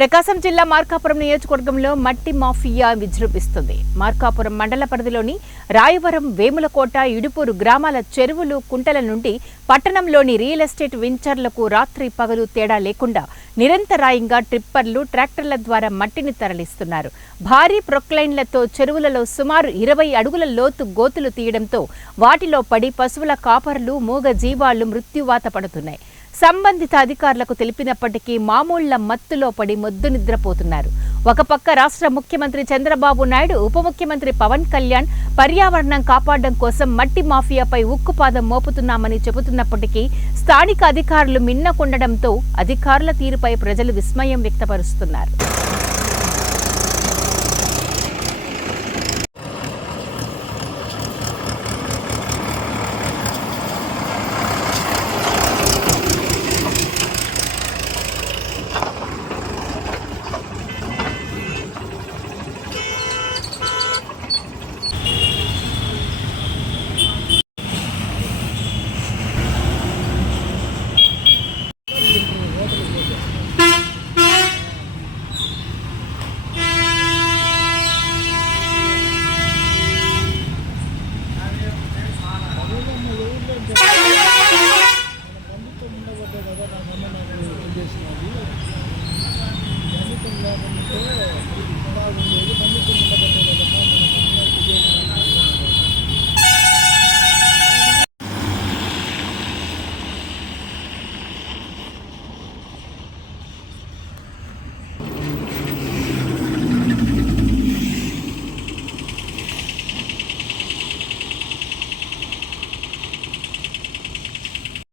ప్రకాశం జిల్లా మార్కాపురం నియోజకవర్గంలో మట్టి మాఫియా విజృంభిస్తుంది. మార్కాపురం మండల పరిధిలోని రాయవరం, వేములకోట, ఇడుపూరు గ్రామాల చెరువులు, కుంటల నుండి పట్టణంలోని రియల్ ఎస్టేట్ వెంచర్లకు రాత్రి పగలు తేడా లేకుండా నిరంతరాయంగా ట్రిప్పర్లు, ట్రాక్టర్ల ద్వారా మట్టిని తరలిస్తున్నారు. భారీ ప్రొక్లైన్లతో చెరువులలో సుమారు 20 అడుగుల లోతు గోతులు తీయడంతో వాటిలో పడి పశువుల కాపరులు, మూగ జీవాలు మృత్యువాత పడుతున్నాయి. సంబంధిత అధికారులకు తెలిపినప్పటికీ మామూళ్ల మత్తులో పడి మొద్దు నిద్రపోతున్నారు. ఒక పక్క రాష్ట్ర ముఖ్యమంత్రి చంద్రబాబు నాయుడు, ఉప ముఖ్యమంత్రి పవన్ కళ్యాణ్ పర్యావరణం కాపాడడం కోసం మట్టి మాఫియాపై ఉక్కుపాదం మోపుతున్నామని చెబుతున్నప్పటికీ స్థానిక అధికారులు మిన్నకుండడంతో అధికారుల తీరుపై ప్రజలు విస్మయం వ్యక్తపరుస్తున్నారు.